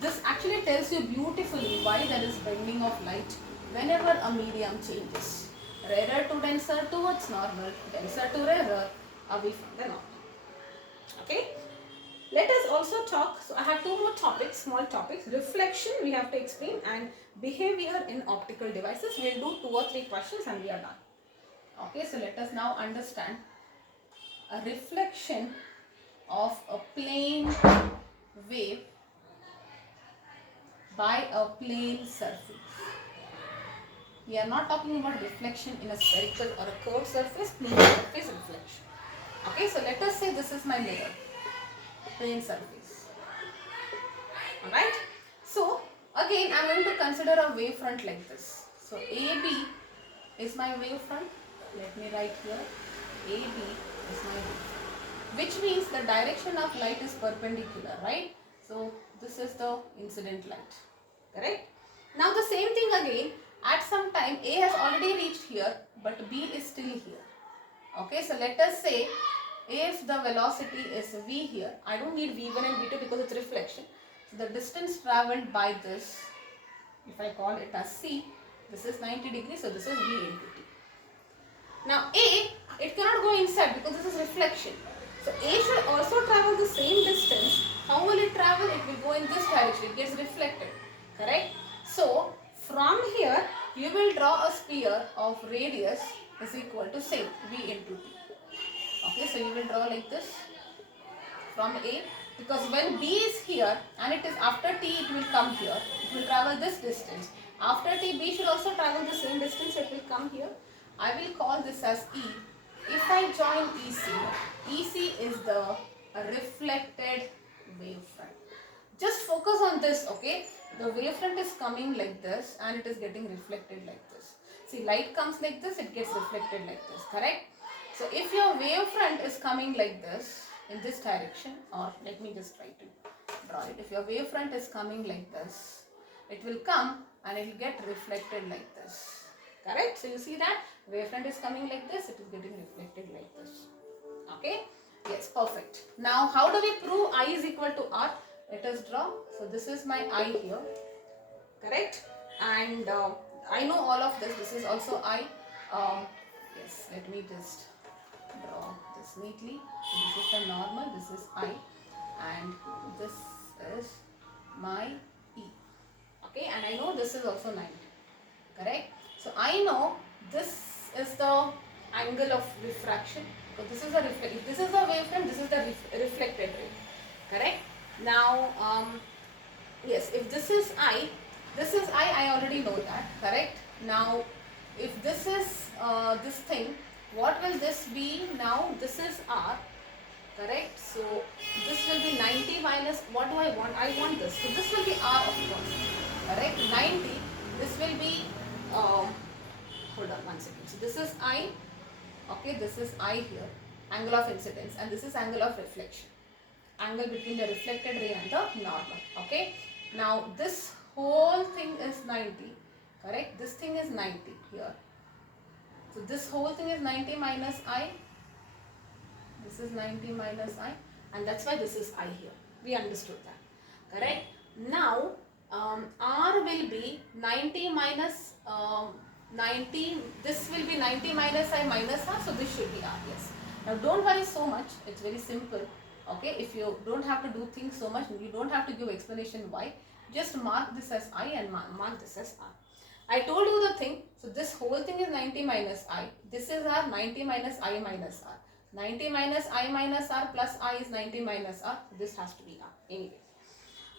this actually tells you beautifully why there is bending of light whenever a medium changes. Rarer to denser towards normal, denser to rarer, away from the normal. Okay. Let us also talk, so I have two more topics, small topics. Reflection we have to explain, and behavior in optical devices. We will do 2 or 3 questions and we are done. Okay, so let us now understand a reflection of a plane wave by a plane surface. We are not talking about reflection in a spherical or a curved surface, plane surface reflection. Okay, so let us say this is my mirror, plane surface. Alright, so again I am going to consider a wavefront like this. So AB is my wavefront. Let me write here, AB is my wavefront, which means the direction of light is perpendicular, right? So this is the incident light, correct? Now the same thing again, at some time A has already reached here, but B is still here. Okay, so let us say if the velocity is V here, I don't need V1 and V2 because it's reflection. So the distance travelled by this, if I call it as C, this is 90 degrees, so this is V into T. Now A, it cannot go inside because this is reflection. So A should also travel the same distance. How will it travel? It will go in this direction, it gets reflected, correct? So from here, you will draw a sphere of radius is equal to same V into T. Okay, so you will draw like this from A, because when B is here and it is after T, it will come here, it will travel this distance. After T, B should also travel the same distance, it will come here. I will call this as E. If I join EC, EC is the reflected wavefront. Just focus on this, okay? The wavefront is coming like this and it is getting reflected like this. See, light comes like this, it gets reflected like this, correct? So if your wavefront is coming like this, in this direction, or let me just try to draw it. If your wavefront is coming like this, it will come and it will get reflected like this, correct? So you see that wavefront is coming like this, it is getting reflected like this. Okay? Yes, perfect. Now how do we prove I is equal to R? Let us draw. So this is my I here, correct? And I know all of this. This is also I. Yes, let me just draw this neatly. So this is the normal, this is I, and this is my E. Okay, and I know this is also 90, correct? So I know this is the angle of refraction. So this is the if this is the wavefront, this is the reflected ray, correct? Now, yes, if this is I already know that, correct? Now, if this is this thing, what will this be? Now, this is R, correct? So, this will be 90 minus, what do I want? I want this. So, this will be R of course, correct? 90, this will be, hold on 1 second. So, this is I, okay, this is I here, angle of incidence, and this is angle of reflection. Angle between the reflected ray and the normal, okay? Now, this whole thing is 90, correct? This thing is 90 here. So, this whole thing is 90 minus I. This is 90 minus I, and that's why this is I here. We understood that. correct? Now R will be 90 minus 90, this will be 90 minus I minus R, so this should be R, yes. Now don't worry so much, it's very simple, okay? If you don't have to do things so much, you don't have to give explanation why, just mark this as I and mark this as R. I told you the thing, so this whole thing is 90 minus I, this is R, 90 minus I minus R. 90 minus I minus R plus I is 90 minus R, so this has to be R anyway.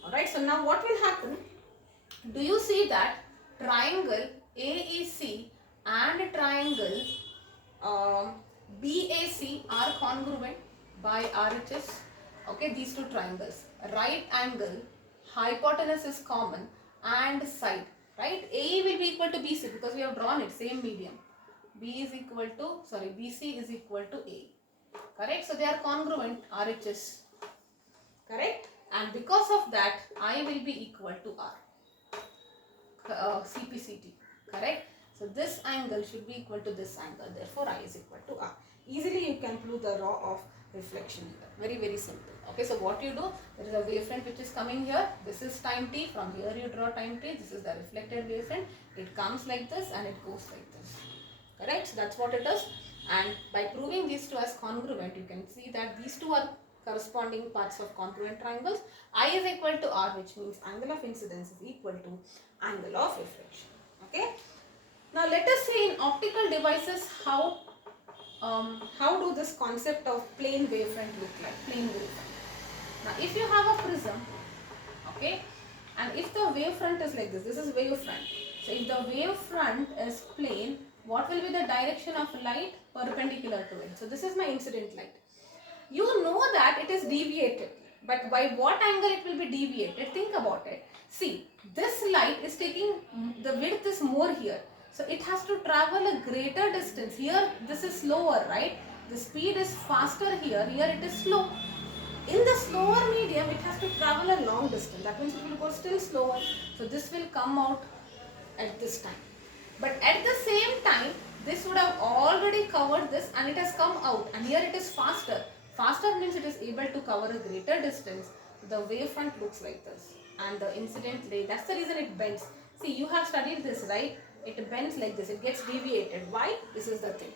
Alright, so now what will happen? Do you see that triangle AEC and triangle BAC are congruent by RHS? Okay, these two triangles. Right angle, hypotenuse is common, and side. Right? AE will be equal to BC because we have drawn it, same medium. BC is equal to AE. Correct? So they are congruent, RHS. Correct? And because of that, I will be equal to R. CPCT. Correct? So this angle should be equal to this angle. Therefore, I is equal to R. Easily you can prove the law of reflection here. Very, very simple. Okay, so what you do, there is a wavefront which is coming here. This is time t. From here you draw time t. This is the reflected wavefront. It comes like this and it goes like this. Correct? So that's what it is. And by proving these two as congruent, you can see that these two are corresponding parts of congruent triangles. I is equal to R, which means angle of incidence is equal to angle of reflection. Okay. Now let us see in optical devices how do this concept of plane wavefront look like? Plane wavefront. Now if you have a prism, okay, and if the wavefront is like this is wavefront. So if the wavefront is plane, what will be the direction of light? Perpendicular to it. So this is my incident light. You know that it is deviated, but by what angle it will be deviated? Think about it. See, this light is taking, the width is more here. So it has to travel a greater distance. Here this is slower, right? The speed is faster here. Here it is slow. In the slower medium, it has to travel a long distance. That means it will go still slower. So this will come out at this time. But at the same time, this would have already covered this and it has come out. And here it is faster. Faster means it is able to cover a greater distance. The wavefront looks like this. And the incident ray, that's the reason it bends. See, you have studied this, right? It bends like this. It gets deviated. Why? This is the thing.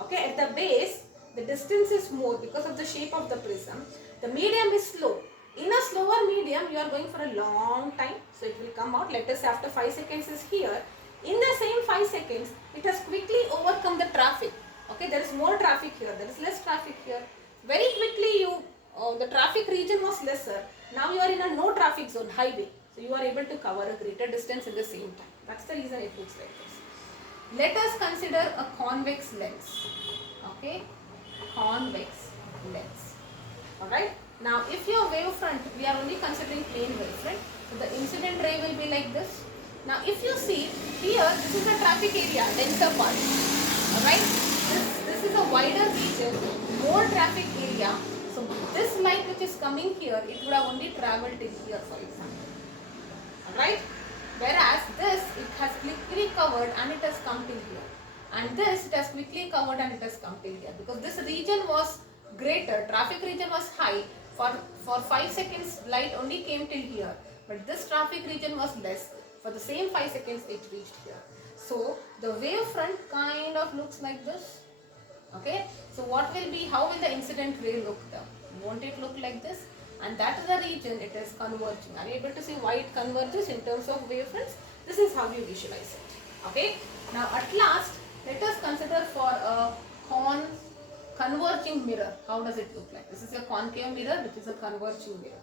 Okay, at the base, the distance is more because of the shape of the prism. The medium is slow. In a slower medium, you are going for a long time. So it will come out. Let us say after 5 seconds is here. In the same 5 seconds, it has quickly overcome the traffic. Okay, there is more traffic here. There is less traffic here. Very quickly, the traffic region was lesser. Now you are in a no traffic zone, highway. So you are able to cover a greater distance in the same time. That's the reason it looks like this. Let us consider a convex lens. Okay, convex lens. Alright. Now if your wavefront, we are only considering plane wavefront. So the incident ray will be like this. Now if you see here, this is the traffic area, denser part. Alright. This is a wider region, more traffic area. So this light which is coming here, it would have only traveled till here, for example. Alright. Whereas this, it has quickly covered and it has come till here. And this, it has quickly covered and it has come till here. Because this region was greater, traffic region was high. For 5 seconds, light only came till here. But this traffic region was less. For the same 5 seconds, it reached here. So, the wavefront kind of looks like this. Okay. So, what will be, how will the incident ray look there? Won't it look like this? And that is the region it is converging. Are you able to see why it converges in terms of wavefronts? This is how you visualize it. Okay. Now, at last, let us consider for a converging mirror. How does it look like? This is a concave mirror, which is a converging mirror.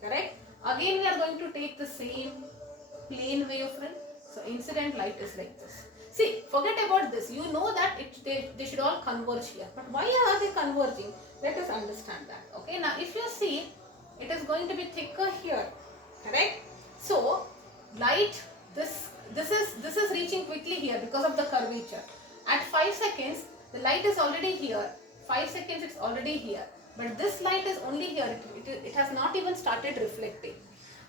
Correct? Again, we are going to take the same plane wavefront. So, incident light is like this. See, forget about this. You know that they should all converge here. But why are they converging? Let us understand that. Okay. Now, if you see, it is going to be thicker here. Correct? So, light, this is reaching quickly here because of the curvature. At 5 seconds, the light is already here. 5 seconds, it's already here. But this light is only here. It has not even started reflecting.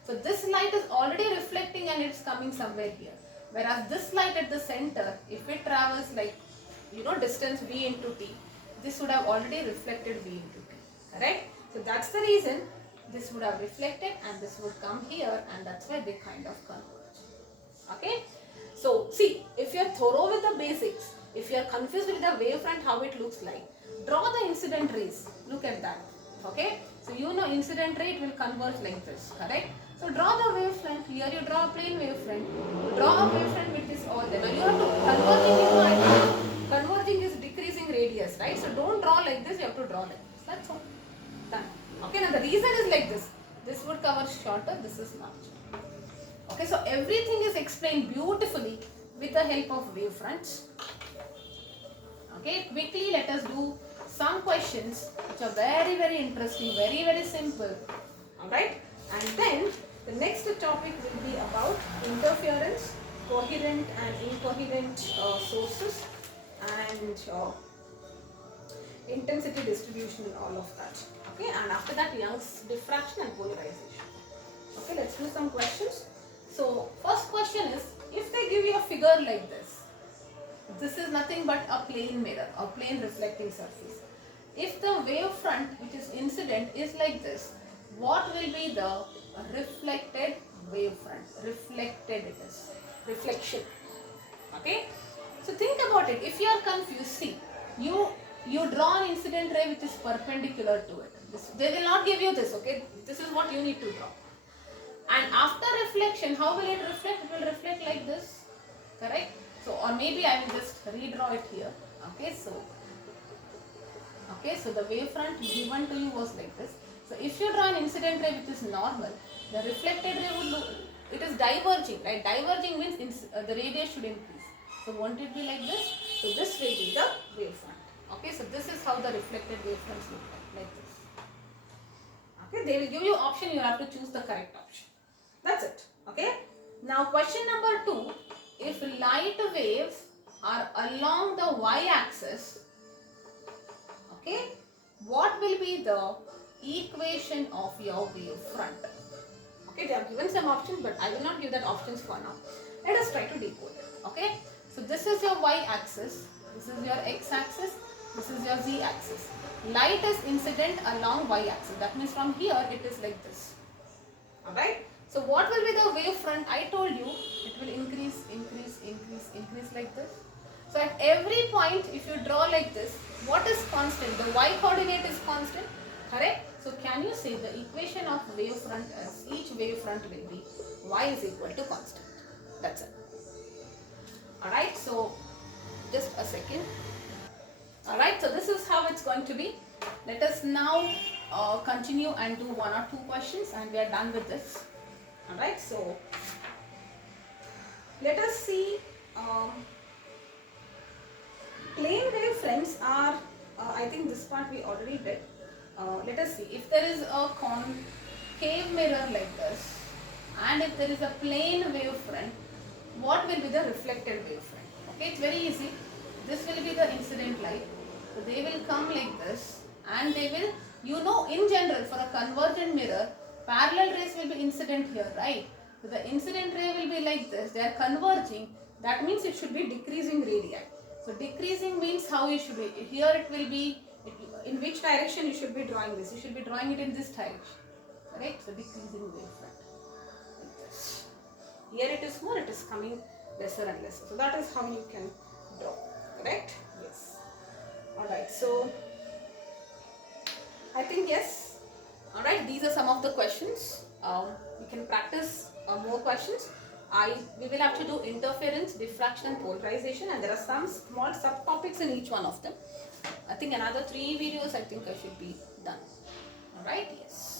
So this light is already reflecting and it's coming somewhere here. Whereas this light at the center, if it travels like, distance v into t, this would have already reflected v into t. Correct? So that's the reason this would have reflected and this would come here, and that's why they kind of converge. Okay, so see, if you're thorough with the basics, if you're confused with the wavefront how it looks like, draw the incident rays. Look at that. Okay, so you know incident ray will converge like this, correct? So draw the wavefront. Here you draw a plane wavefront. Draw a wavefront with this all there. Now you have to converging, you know, converging is decreasing radius, right? So don't draw like this, you have to draw like this. That's all. Done. Okay, now the reason is like this. This would cover shorter, this is larger. Okay, so everything is explained beautifully with the help of wavefronts. Okay, quickly let us do some questions which are very, very interesting, very, very simple. Alright, and then the next topic will be about interference, coherent and incoherent sources, and intensity distribution and all of that. Okay, and after that Young's diffraction and polarization. Okay, let's do some questions. So first question is, if they give you a figure like this is nothing but a plane mirror or plane reflecting surface. If the wavefront which is incident is like this, what will be the reflected wavefront? Reflected it is. Reflection. Okay. So think about it. If you are confused, see, you draw an incident ray which is perpendicular to it. They will not give you this, okay? This is what you need to draw. And after reflection, how will it reflect? It will reflect like this, correct? So, or maybe I will just redraw it here. Okay, so the wavefront given to you was like this. So, if you draw an incident ray which is normal, the reflected ray would look, it is diverging, right? Diverging means the radius should increase. So, won't it be like this? So, this will be the wavefront. Okay, so this is how the reflected wavefronts look like this. Okay, they will give you option, you have to choose the correct option. That's it. Okay. Now question number 2. If light waves are along the y-axis, okay, what will be the equation of your wavefront? Okay, they have given some options, but I will not give that options for now. Let us try to decode it. Okay. So this is your y-axis, this is your x-axis, this is your z-axis. Light is incident along y-axis. That means from here it is like this. Alright. So what will be the wavefront? I told you it will increase like this. So at every point if you draw like this, what is constant? The y coordinate is constant, correct? So can you say the equation of wavefront as each wavefront will be y is equal to constant. That's it. Alright, so just a second. Alright, so this is how it's going to be. Let us now continue and do 1 or 2 questions and we are done with this. Alright, so let us see. Plane wavefronts are, I think this part we already did. Let us see. If there is a concave mirror like this and if there is a plane wavefront, what will be the reflected wavefront? Okay, it's very easy. This will be the incident light. So they will come like this and they will, you know, in general for a convergent mirror, parallel rays will be incident here, right? So the incident ray will be like this. They are converging. That means it should be decreasing radii. So decreasing means how you should be. Here it will be, in which direction you should be drawing this? You should be drawing it in this direction. Correct? So decreasing wavefront. Like this. Here it is more, it is coming lesser and lesser. So that is how you can draw. Correct? Yes. Alright, so I think yes. Alright, these are some of the questions. You can practice more questions. We will have to do interference, diffraction and polarization, and there are some small subtopics in each one of them. I think another 3 videos I think I should be done. Alright, yes.